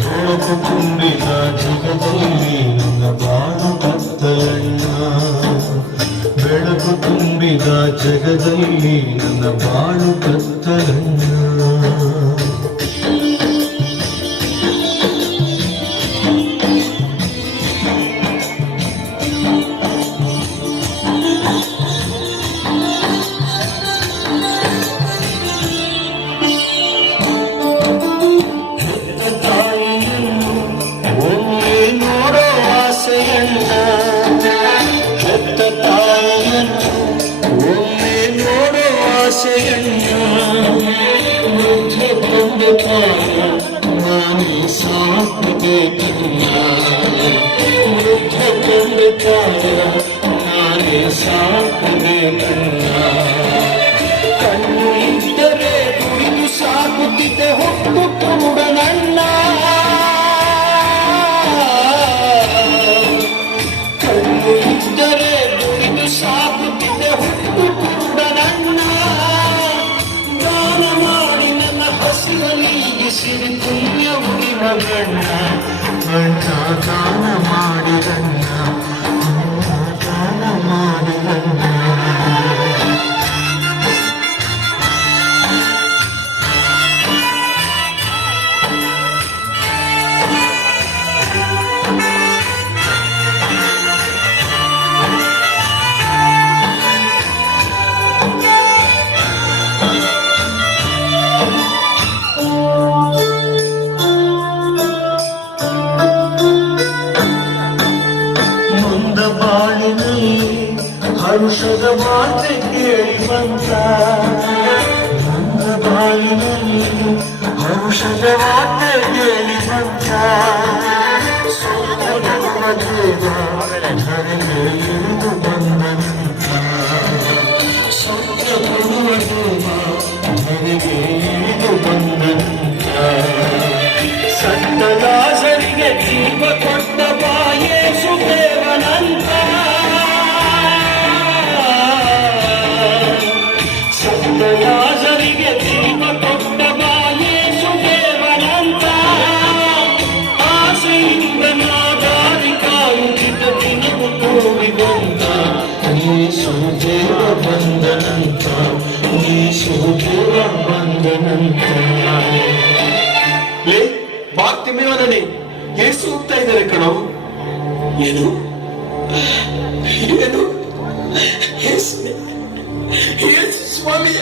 ಬೆಳಕು ತುಂಬಿದ ಜಗದಲ್ಲಿ ನನ್ನ ಬಾಳು ಕತ್ತಲಣ್ಣ. ಬೆಳಕು ತುಂಬಿದ ಜಗದಲ್ಲಿ ನನ್ನ ಬಾಳು ಕತ್ತಲಣ್ಣ. ನಾನೇ ಸಾಕಬೇಕನ್ನ ನಾನೇ ಸಾಕಬೇಕನ್ನ. ಕಣ್ಣು ಇದ್ದರೆ ಕುಡಿದು ಸಾಕುತ್ತಿದ್ದೆ ಹೊತ್ತು ಕೂಡ ನನ್ನ. ಕಣ್ಣು ಇದ್ದರೆ ಕುಡಿದು ಸಾಕುತ್ತಿದ್ದೆ ಹೊತ್ತು ಕೂಡ ನನ್ನ. ದಾನ ಮಾಡಿ ನನ್ನ ಹಸಿರಲ್ಲಿ ಸಿರಿ ಪುಣ್ಯ ಉಳಿವ ಗಣ್ಣ. ಗಣ್ಣ ದಾನ ಮಾಡಿದಣ್ಣ, ದಾನ ಮಾಡಿದಣ್ಣ. ಹರುಷದ ಮಾತೆ ಕೇಳಿ ಬಂತ. ನನ್ನ ಬಾಳಿನಲ್ಲಿ ಹರುಷದ ಮಾತೆ ಕೇಳಿ ಬಂತ. ಸೋದರ ದೇವ ಧರೆಗೆ ಇಳಿದು ಬಂದಂತ. ಸತ್ಯ ಕೊಡುವ ದೇವ ಧರೆಗೆ ಇಳಿದು ಬಂದಂತ. ಸಂತದಾಸರಿಗೆ ಜೀವ ಕೊಟ್ಟ ಬಾಯೇಸು ದೇವನಂತ. ಸಂತದಾಸರಿಗೆ ಜೀವ ಕೊಟ್ಟ ಬಾಯೇಸು ದೇವನಂತ. ಆಸೆಯಿಂದ ನಾದಾರಿ ಕಾಯುತ್ತಿದ್ದ ದಿನವು ಕೂಡಿ ಬಂದ. ಯೇಸು ದೇವ ಬಂದನಂತ, ಯೇಸು ದೇವ ಬಂದನಂತ. ಬಾರ್ತಿಮೇವನೇ ಯೇಸು ಹೋಗ್ತಾ ಇದ್ದಾರೆ ಕಣೋ. ಏನು ಏನು ಯೇಸು ಸ್ವಾಮಿ,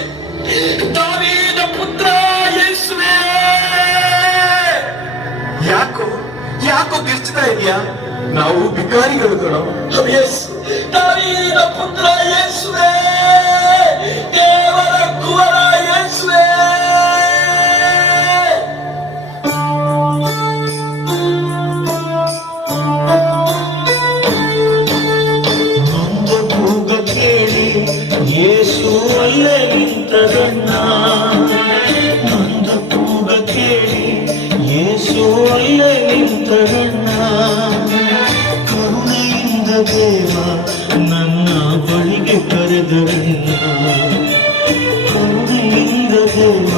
ದಾವೀದ ಪುತ್ರ ಯೇಸುವೇ, ಯಾಕೋ ಯಾಕೋ ಗಿರ್ಚ್ತಾ ಇದೆಯಾ? ನಾವು ಭಿಕಾರಿಗಳು ಕಣೋ. ದಾವೀದ ಪುತ್ರ ಯೇಸುವೇ, ದೇವರ ಕುವರ ಯೇಸುವೇ. ಯೇಸು ಅಲ್ಲೇ ನಿಂತರಣ್ಣ. ನೊಂದ ಕೂಗ ಕೇಳಿ ಯೇಸು ಅಲ್ಲೇ ನಿಂತರಣ್ಣ. ಕರುಣೆಯಿಂದ ದೇವ ನನ್ನ ಬಳಿಗೆ ಕರೆದರಣ್ಣ. ಕರುಣೆಯಿಂದ ದೇವ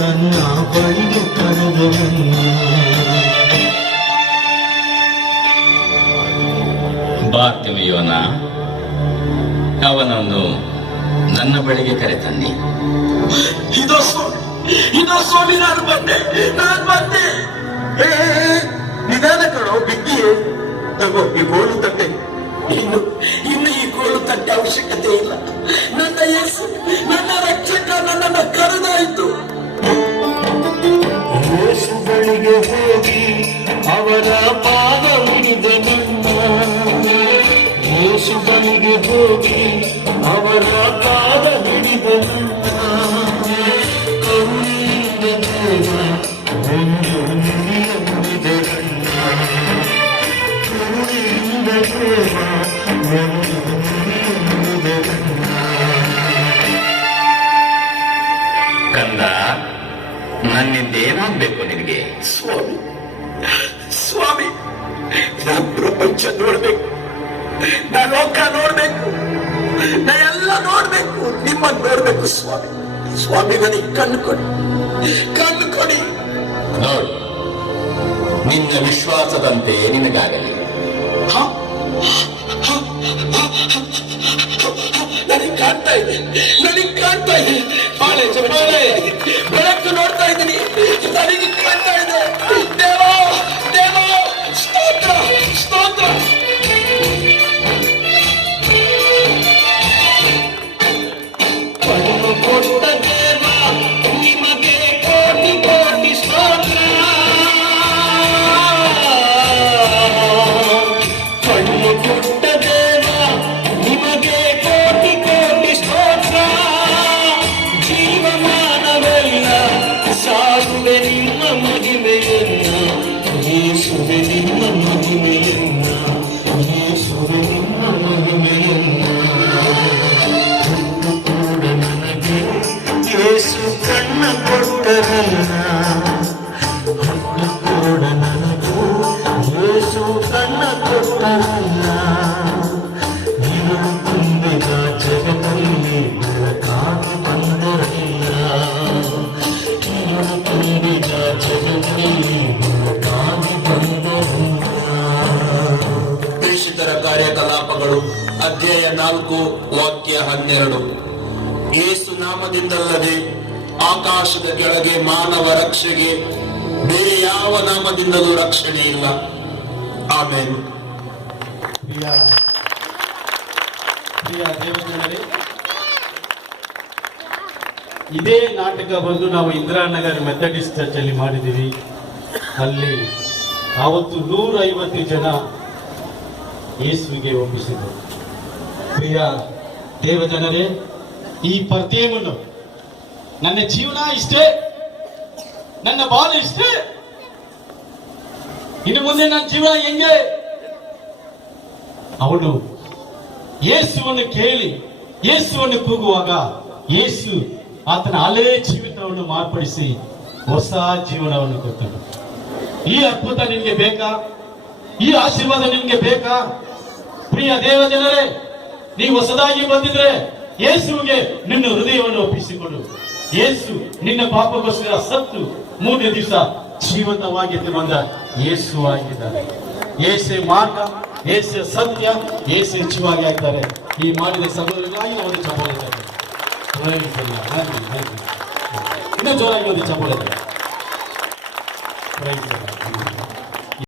ನನ್ನ ಬಳಿಗೆ ಕರೆದರಣ್ಣ. ಬಾರ್ತಿಮೇಯನ ಅವನನ್ನು ನನ್ನ ಬಳಿಗೆ ಕರೆತನ್ನಿ. ಇದೋ ಸ್ವಾಮಿ, ನಾನು ಬಂದೆ. ನಿಧಾನ ಕಣೋ, ಬಿಗ್ಗಿಯೇ ತಗೋ ಈ ಗೋಳು ತಟ್ಟೆ. ಇನ್ನು ಈ ಗೋಳು ತಟ್ಟೆ ಅವಶ್ಯಕತೆ ಇಲ್ಲ. ನನ್ನ ಯೇಸು, ನನ್ನ ರಕ್ಷಕ ನನ್ನನ್ನು ಕರೆದಾಯಿತು. ಯೇಸು ಬಳಿಗೆ ಹೋಗಿ ಅವರ ಪಾದ ಹಿಡಿದನನ್ನ. ಯೇಸು ಬಳಿಗೆ ಹೋಗಿ ಅವರ ಪಾದ ಹಿಡಿದನನ್ನ. ಕರುಣೆಯಿಂದ ದೇವ ಒಂದು ನುಡಿಯ ನುಡಿದರಣ್ಣ. ಕರುಣೆಯಿಂದ ದೇವ ಒಂದು ನುಡಿಯ ನುಡಿದರಣ್ಣ. ಕಂದ, ನನ್ನಿಂದೇನಾಗ್ಬೇಕು ನಿನಗೆ? ಸ್ವಾಮಿ, ನಾನು ಪ್ರಪಂಚ ನೋಡ್ಬೇಕು, ನಾ ಲೋಕ ನೋಡ್ಬೇಕು, ನಾ ಎಲ್ಲ ನೋಡ್ಬೇಕು, ನಿಮ್ಮನ್ನು ನೋಡ್ಬೇಕು ಸ್ವಾಮಿ. ನನಗೆ ಕಣ್ಣು ಕೊಡಿ. ನಿನ್ನ ವಿಶ್ವಾಸದಂತೆ ನಿನಗಾಗಲಿ. ನನಗೆ ಕಾಣ್ತಾ ಇದೆ, ನನಗೆ ಕಾಣ್ತಾ ಇದೆ. ಬಾಳೆ ಚಪ್ಪಾಳೆ ಬೆಳಕು ನೋಡ್ತಾ ಇದ್ದೀನಿ, ನನಗೆ ಕಾಣ್ತಾ ಇದೆ. ದೇವ ದೇವ ಸ್ತೋತ್ರ ಸ್ತೋತ್ರ. ಪಡೆದು ಕೊಟ್ಟ ದೇವ ನಿಮಗೆ ಕೋಟಿ ಕೋಟಿ ಸ್ತೋತ್ರ. ಪಡೆದು ಕೊಟ್ಟ ದೇವ ನಿಮಗೆ ಕೋಟಿ ಕೋಟಿ ಸ್ತೋತ್ರ. ಜೀವಮಾನವೆಲ್ಲ ಸಾರುವೆ ನಿಮ್ಮ ಮಹಿಮೆಯನ್ನ, ಯೇಸುವೆ ನಿಮ್ಮ ಮಹಿಮೆಯನ್ನ, ಯೇಸುವೆ ನಿಮ್ಮ ಮಹಿಮೆಯನ್ನ. ಕೂಡ ನನಗೆ ಯೇಸು ಕಣ್ಣ ಕೊಟ್ಟರಲ್ಲ, ಹುಟ್ಟು ಕೂಡ ನನಗೆ ಯೇಸು ಕಣ್ಣ ಕೊಟ್ಟರಲ್ಲ. ನೀನು ತುಂಬಿದ ಜಗದಲ್ಲಿ ಬೆಳಕಾಗಿ ಬಂದರಲ್ಲ, ನೀನು ತುಂಬಿದ ಜಗದಲ್ಲಿ ಬೆಳಕಾಗಿ ಬಂದರಲ್ಲ. ಪ್ರೇಷಿತರ ಕಾರ್ಯಕಲಾಪಗಳು ಅಧ್ಯಾಯ 4 ವಾಕ್ಯ 12. ಯೇಸು ನಾಮದಿಂದಲ್ಲದೆ ಆಕಾಶದ ಕೆಳಗೆ ಮಾನವ ರಕ್ಷೆಗೆ ಬೇರೆ ಯಾವ ನಾಮದಿಂದಲೂ ರಕ್ಷಣೆ ಇಲ್ಲ. ಆಮೇಲೆ ಪ್ರಿಯ ದೇವಜನರೇ, ಇದೇ ನಾಟಕ ಬಂದು ನಾವು ಇಂದಿರಾನಗರ್ ಮೆಥಡಿಸ್ಟ್ ಚರ್ಚ್ ಅಲ್ಲಿ ಮಾಡಿದ್ದೀವಿ. ಅಲ್ಲಿ ಆವತ್ತು 150 ಜನ ಯೇಸುವಿಗೆ ಒಪ್ಪಿಸಿದರು. ಪ್ರಿಯ ದೇವಜನರೇ, ಈ ಪರ್ದೇಮನ್ನು ನನ್ನ ಜೀವನ ಇಷ್ಟೇ, ನನ್ನ ಬಾಳು ಇಷ್ಟೇ, ಇನ್ನು ಮುಂದೆ ನನ್ನ ಜೀವನ ಹೆಂಗೆ? ಅವನು ಯೇಸುವನ್ನು ಕೇಳಿ ಯೇಸುವನ್ನು ಕೂಗುವಾಗ ಯೇಸು ಆತನ ಹಳೆ ಜೀವಿತವನ್ನು ಮಾರ್ಪಡಿಸಿ ಹೊಸ ಜೀವನವನ್ನು ಕೊಟ್ಟನು. ಈ ಅದ್ಭುತ ನಿಮಗೆ ಬೇಕಾ? ಈ ಆಶೀರ್ವಾದ ನಿಮಗೆ ಬೇಕಾ? ಪ್ರಿಯ ದೇವಜನರೇ, ನೀವು ಹೊಸದಾಗಿ ಬಂದಿದ್ರೆ ಯೇಸುವಿಗೆ ನಿನ್ನ ಹೃದಯವನ್ನು ಒಪ್ಪಿಸಿಕೊಡು. ಯೇಸು ನಿನ್ನ ಪಾಪಗೋಸ್ಕರ ಸತ್ತು 3ನೇ ದಿವಸ ಜೀವಂತವಾಗಿ ಬಂದ ಯೇಸು ಆಗಿದ್ದಾರೆ. ಯೇಸು ಮಾರ್ಗ, ಯೇಸು ಸತ್ಯ, ಯೇಸು ಜೀವಾಗಿ ಆಗ್ತಾರೆ. ಈ ಮಾಡಿದ ಸಹೋದರರಿಗಾಗಿ ಒಂದು ಚಪ್ಪಾಳೆ ಇದ್ದಾರೆ. ಇನ್ನೂ ಜೋರಾಗಿ ಒಂದು ಚಪ್ಪಾಳೆ ಇದೆ.